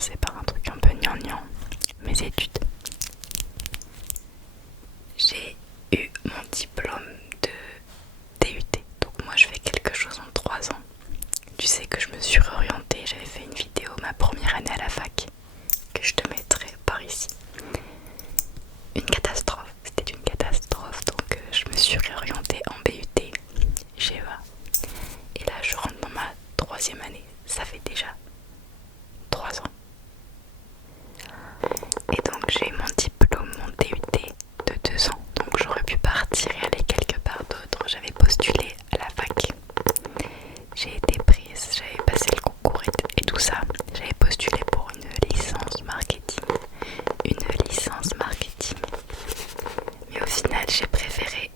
commencer par un truc un peu gnangnan, mes études. J'ai eu mon diplôme de DUT, donc moi je fais quelque chose en 3 ans. Tu sais que je me suis réorientée, j'avais fait une vidéo ma première année à la fac, que je te mettrai par ici. Une catastrophe, c'était une catastrophe, donc je me suis réorientée en BUT, GEA. Et là je rentre dans ma 3e année, ça fait déjà 3 ans. Et donc j'ai eu mon diplôme, mon DUT de 2 ans, donc j'aurais pu partir et aller quelque part d'autre. J'avais postulé à la fac, j'ai été prise, j'avais passé le concours et tout ça. J'avais postulé pour une licence marketing, mais au final j'ai préféré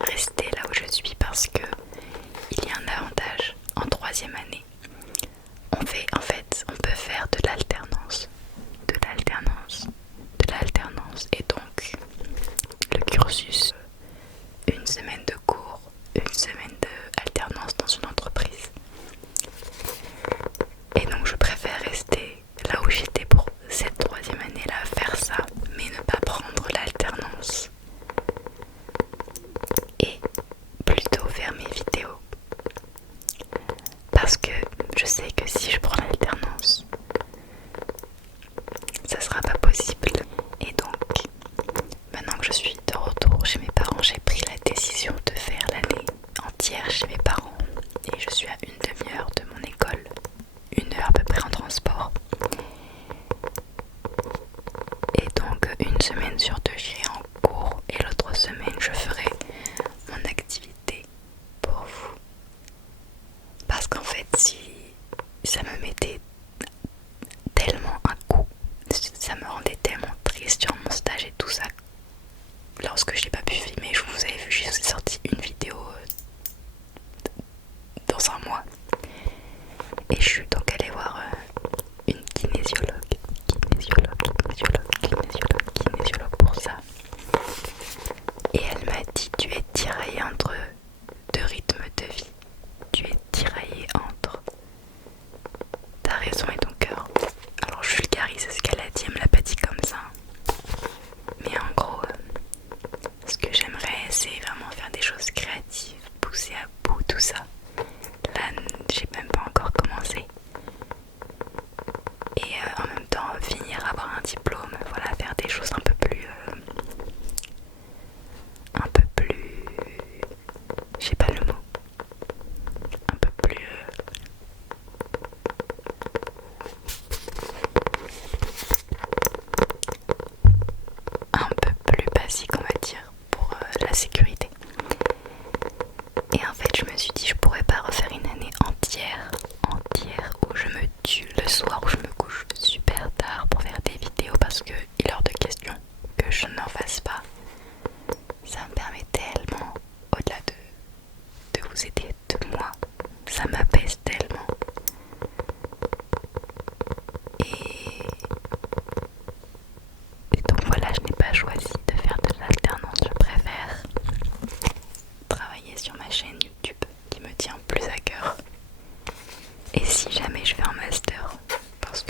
rester là où je suis parce que il y a un avantage en 3e année. On peut faire de l'alternance, et donc le cursus, une semaine de cours, une semaine d'alternance dans une entreprise. Et donc je préfère rester là où j'étais pour cette 3e année là, faire ça, mais ne pas prendre l'alternance et plutôt faire mes vidéos. Parce que je sais que si je prends l'alternance, ça sera pas possible. Et donc, maintenant que je suis de retour chez mes parents, j'ai pris la décision de faire l'année entière chez mes parents. Et je suis à une demi-heure de mon école, 1 heure à peu près en transport. Et donc, une semaine sur 2, j'irai en cours et l'autre semaine, je ferai mon activité pour vous. Parce qu'en fait, si ça me mettait tellement un coup, ça me rendait tellement triste sur mon stage et tout ça. Lorsque je n'ai pas pu filmer, je vous avais vu, j'ai sorti une vidéo dans un mois. Et je suis donc allée voir une kinésiologue pour ça. Et elle m'a dit: tu es tiraillée entre 2 rythmes de vie. Tu es tiraillée entre ta raison et ton cœur. Alors je vulgarise ce qu'elle a dit, elle me l'a pas dit comme ça. Mais en gros, ce que j'aimerais, c'est vraiment faire des choses créatives, pousser à bout tout ça. Là, j'ai même pas encore commencé. Et en même temps, finir, avoir un diplôme, voilà, faire des choses un peu plus, j'ai pas le mot, un peu plus, basique, on va dire, pour la sécurité. Et en fait, je me suis dit, je pourrais pas refaire une année entière où je me tue le soir, où je me couche super tard pour faire des vidéos parce que il est hors de question que je n'en fasse pas. Ça me permet tellement, au-delà de vous aider, de moi, ça m'apaise tellement. Et donc voilà, je n'ai pas choisi de faire de l'alternance, je préfère travailler sur ma chaîne YouTube qui me tient plus à cœur. Et si jamais je fais un master, parce que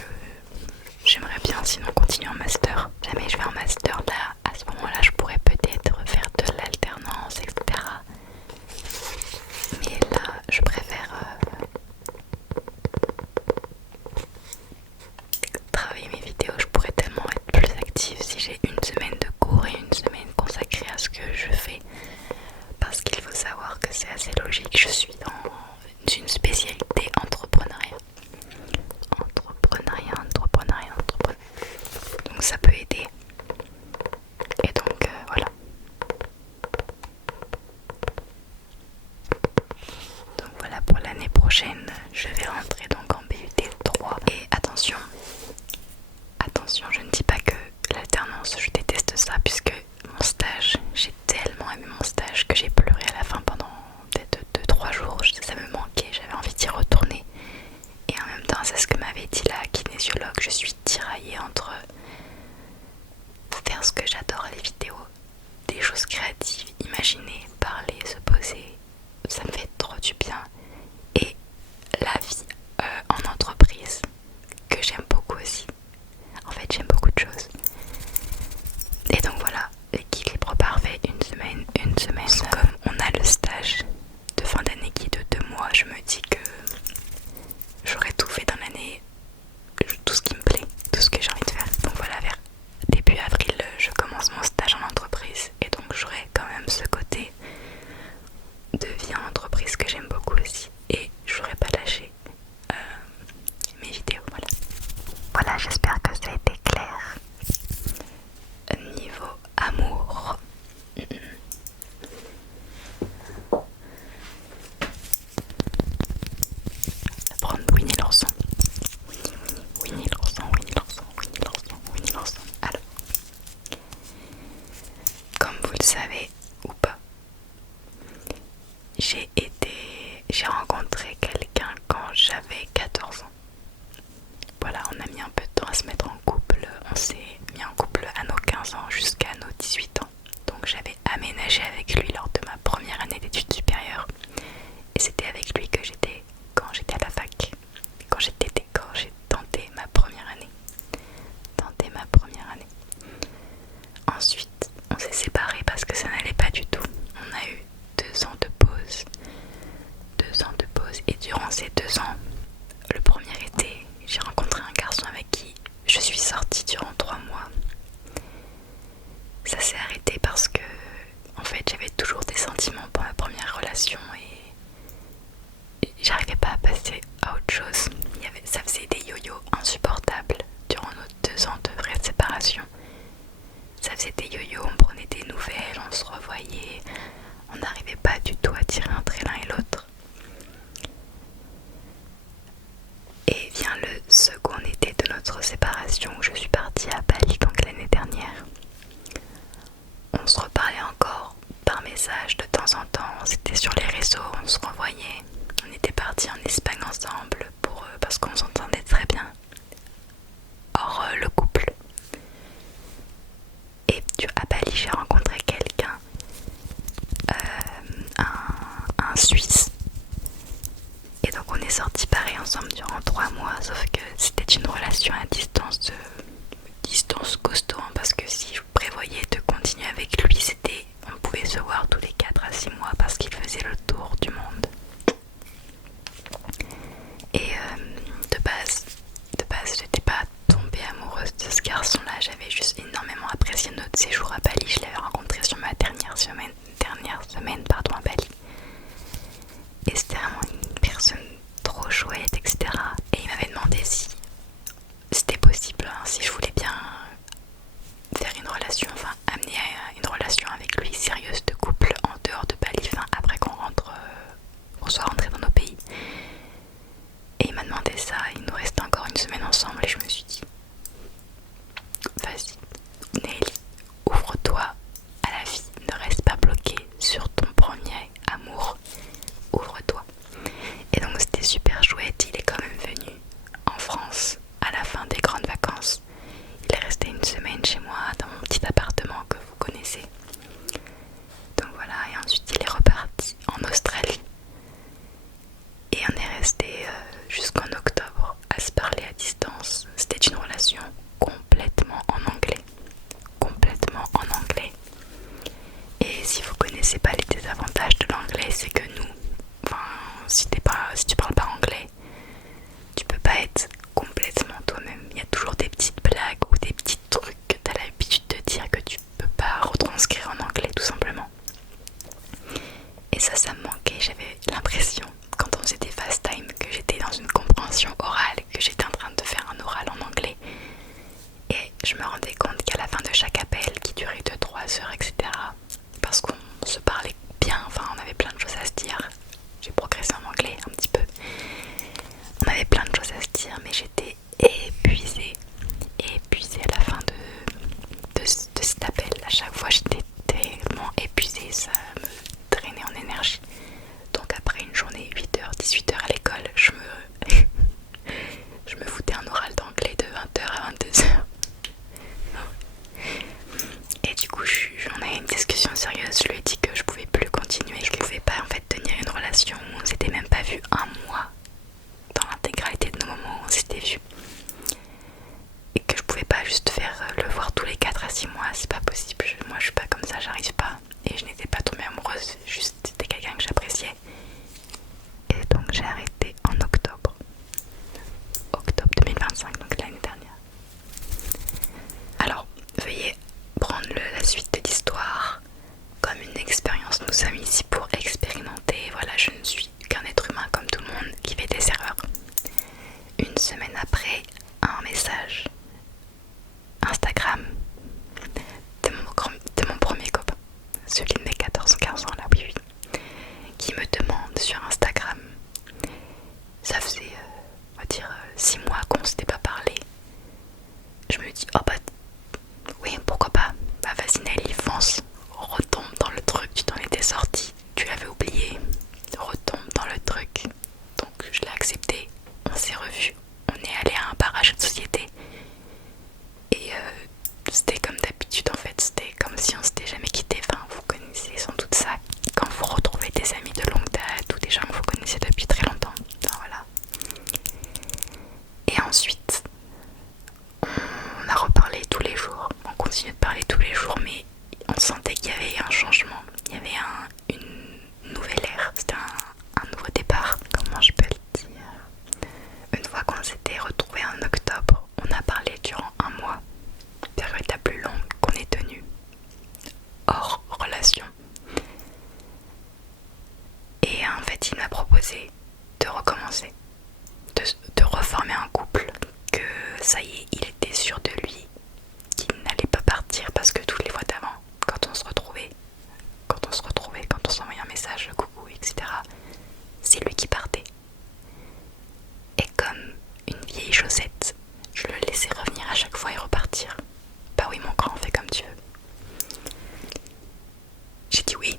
séjour à Bali. Je l'avais rencontré sur ma dernière semaine à Bali. Et c'était vraiment une personne trop chouette, etc. Et il m'avait demandé si c'était possible, hein, si je voulais bien faire une relation, enfin amener à une relation avec lui sérieuse de couple en dehors de Bali, enfin, après qu'on soit rentré dans nos pays. Et il m'a demandé ça, il nous restait encore une semaine ensemble et je me suis dit, vas-y Nelly, ouvre-toi à la vie, ne reste pas bloqué sur ton premier amour, ouvre-toi. Et donc c'était super chouette, il est quand même venu en France à la fin des grandes vacances. Il est resté une semaine chez moi dans mon petit appartement que vous connaissez. Donc voilà, et ensuite il est reparti en Australie. Et on est resté jusqu'en octobre à se parler à distance. C'était une relation complètement en anglais. Complètement en anglais. Et si vous connaissez pas les désavantages de l'anglais, c'est que nous, enfin, si tu parles pas anglais, tu peux pas être complètement toi-même. Il y a toujours des petites blagues ou des petits trucs que tu as l'habitude de dire que tu peux pas retranscrire en anglais tout simplement. Et ça me manquait. J'avais l'impression, quand on faisait des fast time, que j'étais dans une compréhension orale, que j'étais en train de faire un oral en anglais. Et je me rendais compte qu'à la fin de chaque appel, qui durait 2-3 heures, etc., parce qu'on se parlait bien, enfin on avait plein de choses à se dire. J'ai progressé en anglais un petit peu. On avait plein de choses à se dire, mais j'étais épuisée à la fin de cet appel. À chaque fois j'étais tellement épuisée, ça me drainait en énergie. Donc après une journée 8h, 18h à l'école, je me foutais un oral d'anglais de 20h à 22h. Et du coup on a eu une discussion sérieuse, je lui ai dit que je pouvais plus continuer, je pouvais pas en fait tenir une relation où on s'était même pas vu un mois dans l'intégralité de nos moments où on s'était vu. Et que je pouvais pas juste faire le voir tous les 4 à 6 mois, c'est pas possible, moi je suis pas comme ça, j'arrive pas. Et je n'étais pas tombée amoureuse, juste c'était quelqu'un que j'appréciais. Et donc j'ai arrêté en octobre 2025, donc l'année dernière. Alors veuillez prendre la suite de l'histoire comme une expérience. Nous sommes ici pour expérimenter. Voilà, je ne suis qu'un être humain comme tout le monde qui fait des erreurs. Une semaine après, un message Instagram de mon premier copain, celui de mes 14 ou 15 ans là, oui, qui me demande sur Instagram. Ça faisait, on va dire, 6 mois qu'on s'était pas parlé. Je me dis, oh bah oui, pourquoi pas, bah vas-y Nelly, fonce, retombe dans le truc, tu t'en étais sorti, tu l'avais oublié, retombe dans le truc. Donc je l'ai accepté, on s'est revus, on est allé à un barrage de société. Et c'était comme d'habitude en fait, c'était comme si on s'était jamais quitté. Enfin, vous connaissez sans doute ça, quand vous retrouvez des amis de longue date ou des gens que vous connaissez depuis très longtemps. Enfin, voilà. Et ensuite, on a reparlé tous les jours, on continue de parler tous les jours, mais on sentait qu'il y avait un changement, il y avait une nouvelle ère, c'était un nouveau départ, comment je peux le dire. Une fois qu'on s'était retrouvés en octobre, on a parlé durant un mois, période la plus longue qu'on ait tenue, hors relation. Et en fait, il m'a proposé de recommencer, de reformer un couple, que ça y est, il était sûr de lui, qu'il n'allait pas partir parce que toutes les fois d'avant, quand on s'envoyait un message, coucou, etc., c'est lui qui partait. Et comme une vieille chaussette, je le laissais revenir à chaque fois et repartir. Bah oui mon grand, fais comme tu veux. J'ai dit oui.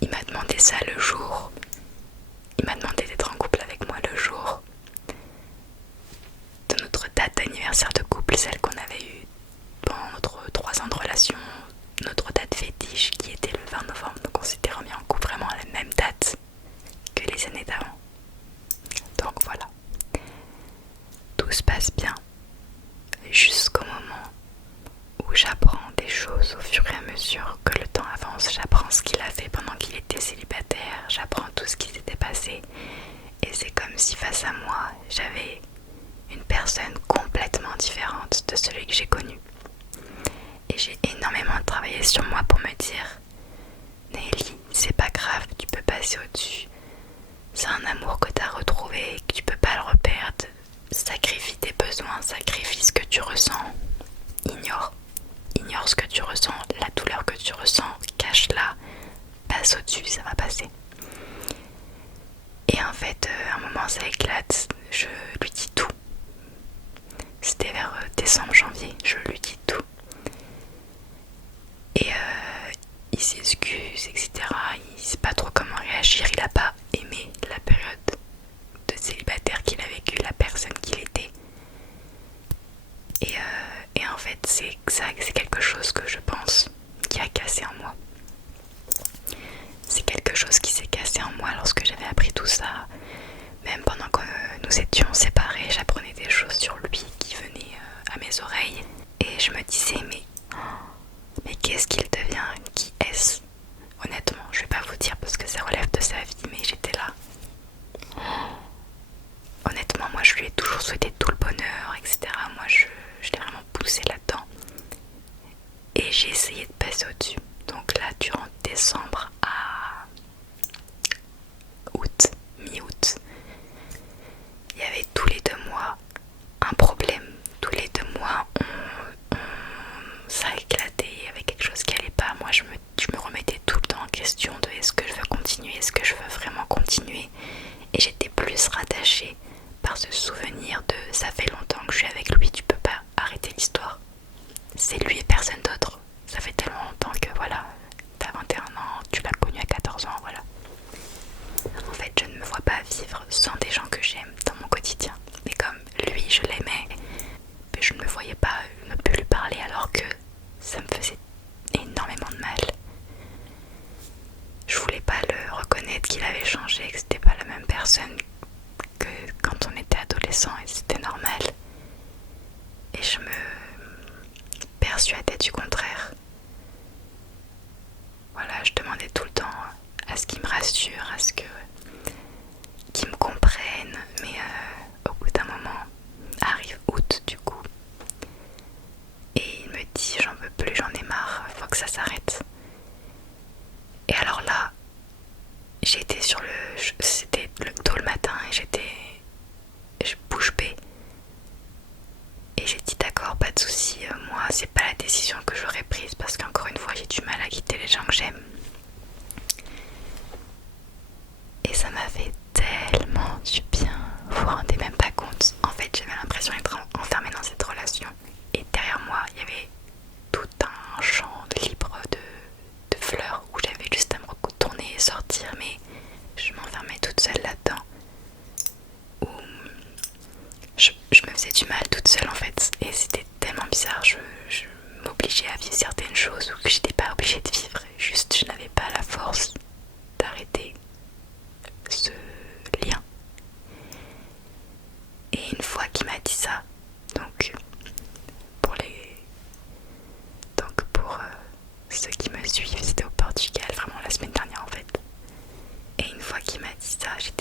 Il m'a demandé ça le jour. Il m'a demandé d'être en couple avec moi le jour de notre date d'anniversaire de couple, celle qu'on avait eue pendant notre 3 ans de relation, notre date fétiche qui était le 20 novembre. Donc on s'était remis en couple vraiment à la même date que les années d'avant. Donc voilà. Tout se passe bien jusqu'au moment où j'apprends des choses au fur et à mesure que le temps avance. J'apprends ce qu'il a fait pendant qu'il était célibataire, j'apprends tout ce qui s'était passé, et c'est comme si face à moi j'avais une personne complètement différente de celui que j'ai connu. Et j'ai énormément travaillé sur moi pour me dire Nelly, c'est pas grave, tu peux passer au-dessus. C'est un amour que t'as retrouvé, que tu peux pas le reperdre. Sacrifie tes besoins, sacrifie ce que tu ressens. Ignore ce que tu ressens, la douleur que tu ressens, cache-la, passe au-dessus, ça va passer. Et en fait, à un moment ça éclate, je lui dis tout. C'était vers décembre, janvier, je lui dis tout. Et il s'excuse, etc. Il sait pas trop comment réagir, il a pas aimé la période de célibataire qu'il a vécu, la personne qu'il était. Et en fait, c'est quelque chose que je pense qui a cassé en moi. C'est quelque chose qui s'est cassé en moi lorsque j'avais appris tout ça. Même pendant que nous étions séparés, j'apprenais des choses sur lui qui venaient à mes oreilles. Et je me disais, mais qu'est-ce qu'il devient? Qui est-ce? Honnêtement, je vais pas vous dire parce que ça relève de sa vie, mais j'étais là. Honnêtement, moi je lui ai toujours souhaité tout le bonheur, etc. Moi je l'ai vraiment poussé là-dedans. Et j'ai essayé de passer au-dessus. Donc là, durant décembre à août, mi-août, il y avait tous les 2 mois un problème. Tous les 2 mois, ça a éclaté, il y avait quelque chose qui allait pas. Moi, je me remettais tout le temps en question de est-ce que je veux continuer, est-ce que je veux vraiment continuer. Et j'étais plus rattachée par ce souvenir de ça fait longtemps que je suis avec lui, tu peux pas arrêter l'histoire. C'est lui et personne d'autre. Ça fait tellement longtemps que voilà, t'as 21 ans, tu l'as connu à 14 ans, voilà. En fait, je ne me vois pas vivre sans des gens que j'aime dans mon quotidien. Mais comme lui, je l'aimais, mais je ne me voyais pas ne plus lui parler alors que ça me faisait énormément de mal. Je voulais pas le reconnaître qu'il avait changé, que c'était pas la même personne que quand on était adolescent et c'était normal. Et je me persuadais du contraire. Voilà, je demandais tout le temps à ce qu'il me rassure, à ce qu'il me comprenne, mais au bout d'un moment, arrive août du coup, et il me dit j'en veux plus, j'en ai marre, faut que ça s'arrête. Et alors là, j'étais c'était tôt le matin et je bouche bée. Et j'ai dit d'accord, pas de souci, moi c'est pas la décision que j'aurais prise parce qu'encore une fois j'ai du mal à quitter les gens que j'aime. Et ça m'a fait tellement du bien, vous vous rendez même pas compte. En fait j'avais l'impression d'être enfermée dans cette relation. Et derrière moi il y avait tout un champ libre de fleurs où j'avais juste à me retourner et sortir. Mais je m'enfermais toute seule là-dedans. Où je me faisais du mal toute seule en fait. Et c'était tellement bizarre, je m'obligeais à vivre certaines choses que j'étais pas obligée de vivre. Juste je n'avais pas la force d'arrêter ce lien. Et une fois qu'il m'a dit ça, donc pour ceux qui me suivent, c'était au Portugal, vraiment la semaine dernière en fait. Et une fois qu'il m'a dit ça, j'ai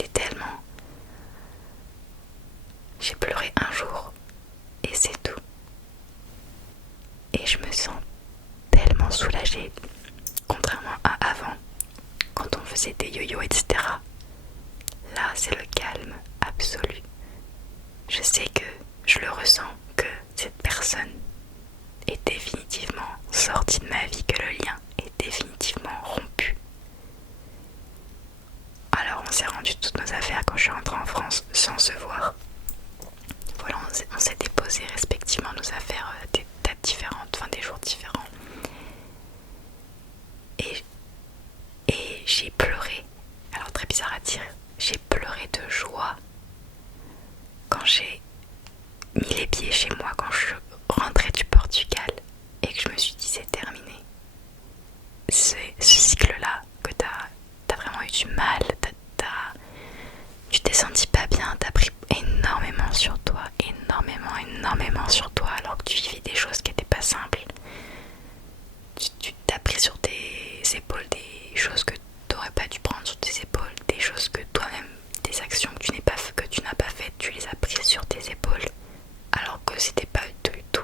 pleuré un jour et c'est tout. Et je me sens tellement soulagée, contrairement à avant, quand on faisait des yo-yo, etc. Là, c'est le calme absolu. Je sais que je le ressens, que cette personne est définitivement sortie de ma vie, que le lien est définitivement rompu. Alors on s'est rendu toutes nos affaires quand je suis rentrée en France sans se voir. Voilà, on s'est déposé respectivement nos affaires des dates différentes, enfin des jours différents. Et j'ai pleuré, alors très bizarre à dire, j'ai pleuré de joie quand j'ai mis les pieds chez moi, quand je suis rentrée du Portugal et que je me suis dit c'est terminé. Ce cycle-là que t'as vraiment eu du mal, tu t'es senti pas bien, t'as pris énormément sur toi, énormément sur toi alors que tu vivais des choses qui n'étaient pas simples. Tu t'as pris sur tes épaules des choses que t'aurais pas dû prendre sur tes épaules, des choses que toi-même, des actions que tu n'as pas faites, tu les as prises sur tes épaules alors que c'était pas du tout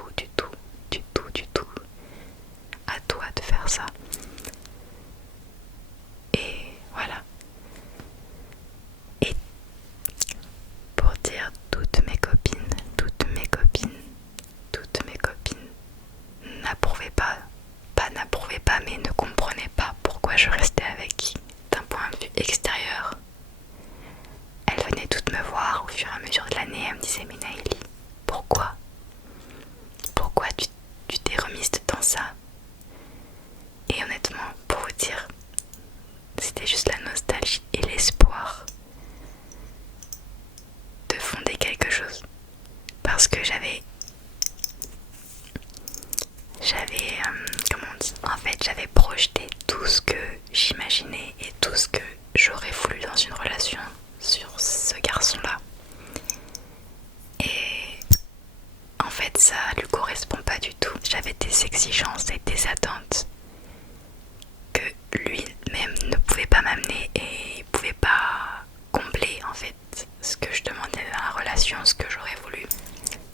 pourquoi? Pourquoi tu t'es remise dans ça? Et honnêtement, pour vous dire, c'était juste la nostalgie et l'espoir de fonder quelque chose. Parce que comment on dit, en fait j'avais projeté tout ce que j'imaginais et tout ce que j'aurais voulu dans une relation sur ce garçon là, et en fait ça lui correspond pas du tout. J'avais des exigences et des attentes que lui-même ne pouvait pas m'amener et il pouvait pas combler en fait ce que je demandais dans la relation, ce que j'aurais voulu.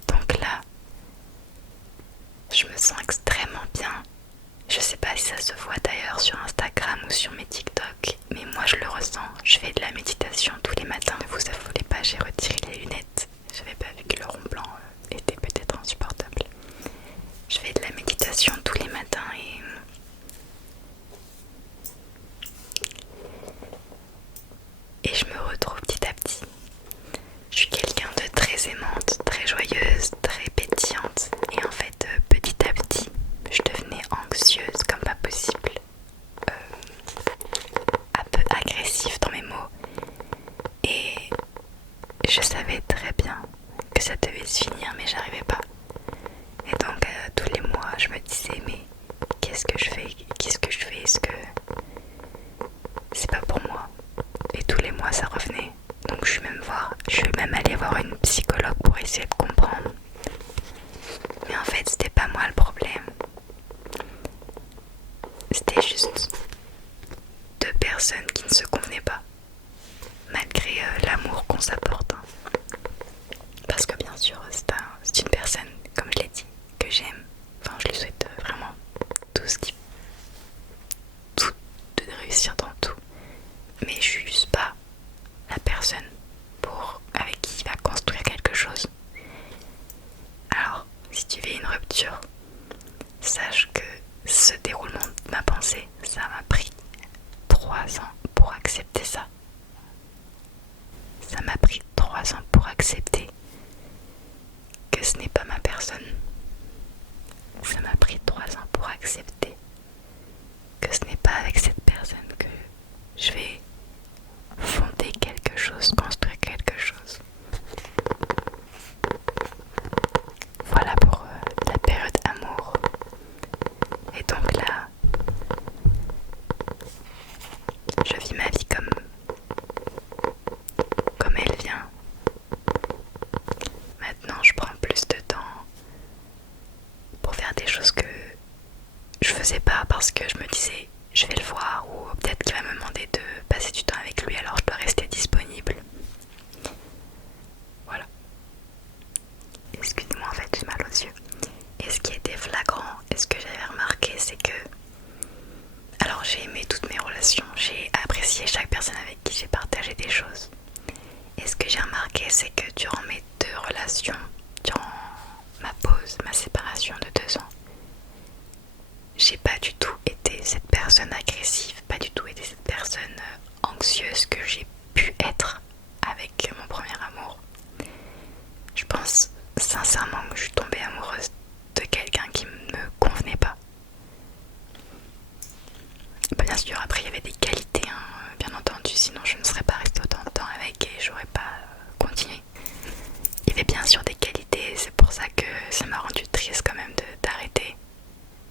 Donc là je me sens extrêmement bien. Je sais pas si ça se voit d'ailleurs sur Instagram ou sur mes TikTok, mais moi je le ressens. Je fais de la méditation tous les matins. Ne vous affolez pas, j'ai retiré les lunettes. J'avais pas vu que le rond blanc était peut-être insupportable. Je fais de la méditation tous les matins et je me retrouve petit à petit. Je suis quelqu'un de très aimante, très joyeuse, très pétillante, et en fait petit à petit je devenais anxieuse comme pas possible, un peu agressive dans mes mots, et je savais très bien que ça devait se finir mais j'arrivais pas. Et donc tous les mois je me disais mais qu'est-ce que je fais, est-ce que c'est pas pour moi? Et tous les mois ça revenait. Donc je suis même allée voir une psychologue pour essayer de comprendre. Mais en fait c'était pas moi le problème. C'était juste deux personnes qui ne se convenaient pas. Malgré l'amour qu'on s'apporte. Parce que bien sûr c'est une personne, comme je l'ai dit, que j'aime. Enfin je lui souhaite vraiment tout, de réussir dans tout. Mais je suis juste pas la personne avec qui il va construire quelque chose. Alors, si tu vis une rupture, sache que ce déroulement de ma pensée, ça m'a pris 3 ans pour accepter ça. Ça m'a pris 3 ans pour accepter que ce n'est pas ma personne. Ça m'a pris 3 ans pour accepter que ce n'est pas avec cette personne que je vais fonder quelque chose, construire quelque chose. Voilà pour la période amour. Et donc là, je vis ma vie comme elle vient. Maintenant, je prends plus de temps pour faire des choses que je faisais pas parce que je me disais je vais le voir ou peut-être qu'il va me demander de passer du temps avec lui, alors je dois rester disponible. Voilà. Excusez-moi, en fait j'ai mal aux yeux. Et ce qui était flagrant, et ce que j'avais remarqué, c'est que alors j'ai aimé toutes mes relations, j'ai apprécié chaque personne avec qui j'ai partagé des choses. Et ce que j'ai remarqué, c'est que durant mes 2 relations, durant ma pause, ma séparation de 2 ans, j'ai pas du tout été cette personne agressive, pas du tout été cette personne anxieuse que j'ai pu être avec mon premier amour. Je pense sincèrement que je suis tombée amoureuse de quelqu'un qui ne me convenait pas. Bien sûr, après il y avait des qualités, hein, bien entendu, sinon je ne serais pas restée autant de temps avec et j'aurais pas continué. Il y avait bien sûr des qualités, c'est pour ça que ça m'a rendu triste quand même d'arrêter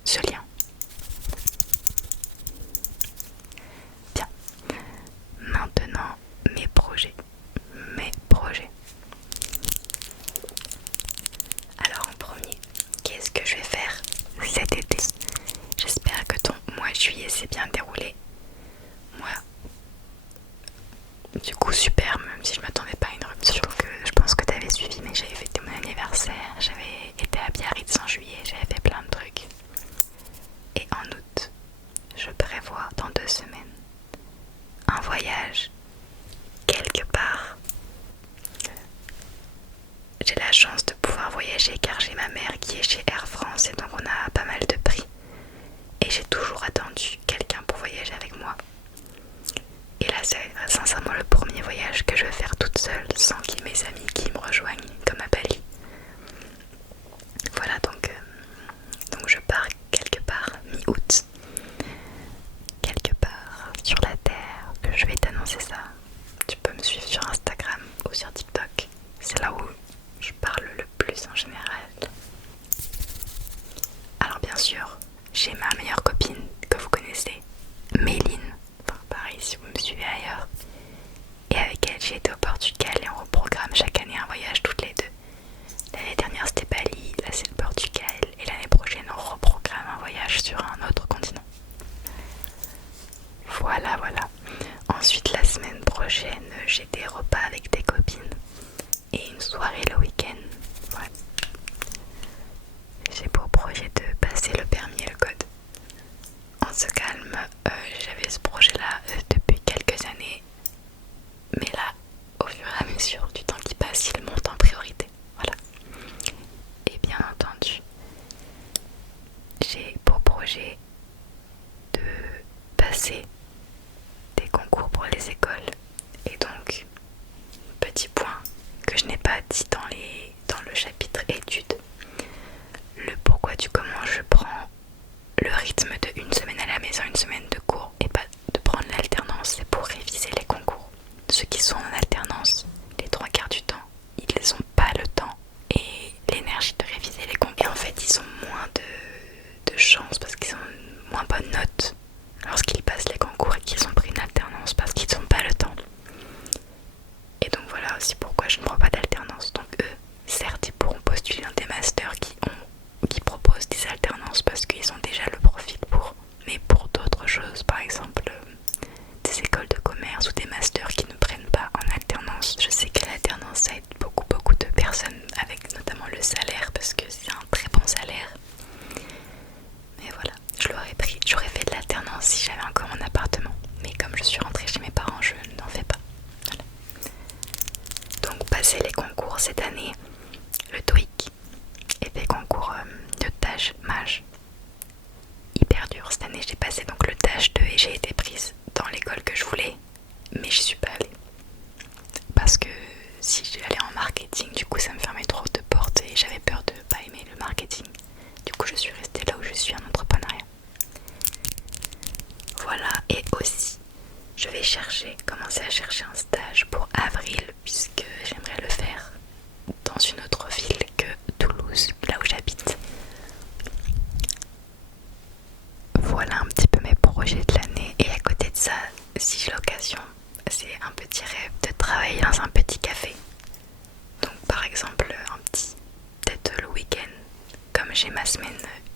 ce lien. Bien, maintenant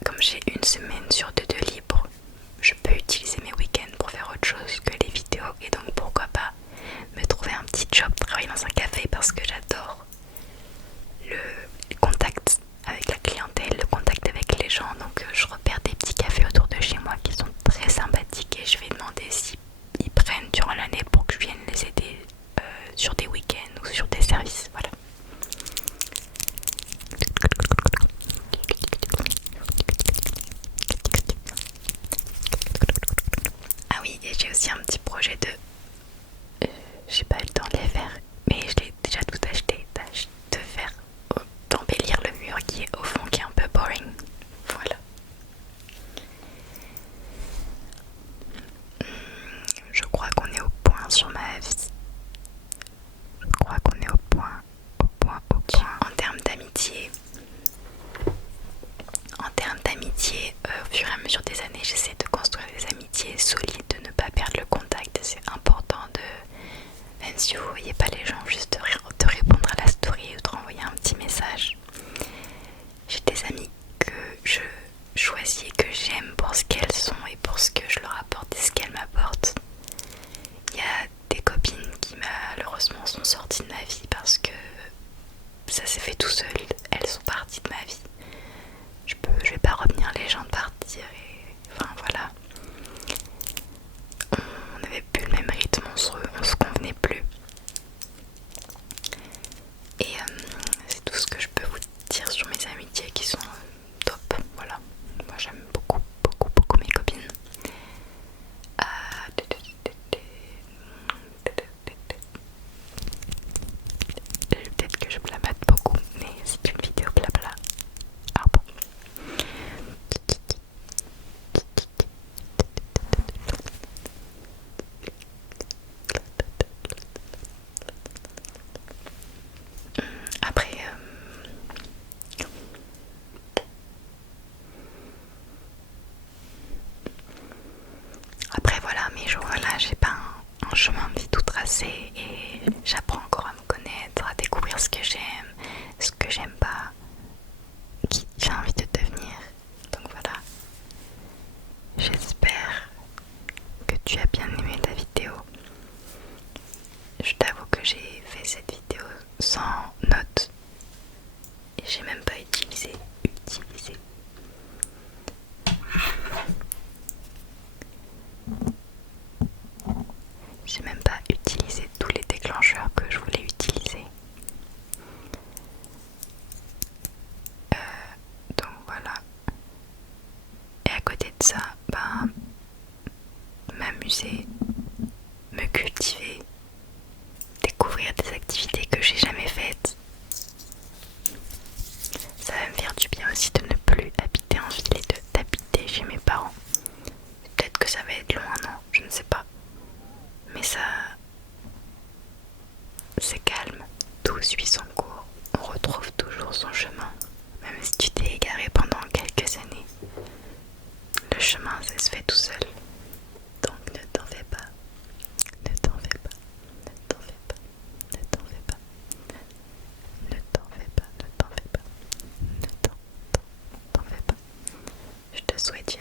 comme j'ai une semaine sur deux de libre, je peux utiliser mes week-ends pour faire autre chose que les vidéos. Et donc pourquoi pas me trouver un petit job, travailler dans un café, parce que j'adore le contact avec la clientèle, le contact avec les gens. Donc je repère des petits cafés autour de chez moi qui sont très sympathiques et je vais demander s'ils prennent durant l'année pour que je vienne les aider sur des week-ends ou sur des services. Voilà. Ah oui, et j'ai aussi un petit projet j'ai pas eu le temps de les faire, mais je l'ai déjà tout acheté, de faire, d'embellir le mur qui est au fond, qui est un peu boring. Voilà. Je crois qu'on est au point sur ma vie. Je crois qu'on est au point. En termes d'amitié, au fur et à mesure des années, j'essaie de construire des amitiés solides, de ne pas perdre le contact. C'est important même si vous voyez pas les gens, juste de répondre à la story ou de renvoyer un petit message. J'ai des amis que je choisis et que j'aime pour ce qu'elles sont et pour ce que je leur apporte et ce qu'elles m'apportent. Il y a des copines qui malheureusement sont sorties de ma vie parce que ça s'est fait tout seul, elles sont parties de ma vie. Je vais pas retenir les gens de partir et enfin voilà. On n'avait plus le même rythme, on se convenait plus. Et c'est tout ce que je peux vous dire sur mes amitiés qui sont top. Voilà, moi j'aime beaucoup mes copines. Peut-être que je blabate beaucoup, mais c'est une vidéo blabla. Ah bon. Après, voilà, mes jours là, j'ai pas un chemin de vie tout tracé et j'apprends encore à me connaître, à découvrir ce que j'aime pas, qui j'ai envie de devenir. Donc voilà, j'espère que tu as bien aimé la vidéo. Je t'avoue que j'ai fait cette vidéo sans notes et j'ai même pas utilisé. J'ai même pas utilisé tous les déclencheurs que je voulais utiliser. Donc voilà. Et à côté de ça, m'amuser, me cultiver, découvrir des activités que j'ai jamais faites. Ça va me faire du bien aussi de ne plus habiter en ville et d'habiter chez mes parents. Peut-être que ça va être loin, non, je ne sais pas. Mais c'est calme, tout suit son cours, on retrouve toujours son chemin. Même si tu t'es égaré pendant quelques années, le chemin ça se fait tout seul. Donc ne t'en fais pas, ne t'en fais pas, ne t'en fais pas, ne t'en fais pas, ne t'en fais pas, ne t'en fais pas, ne t'en fais pas. Je te souhaite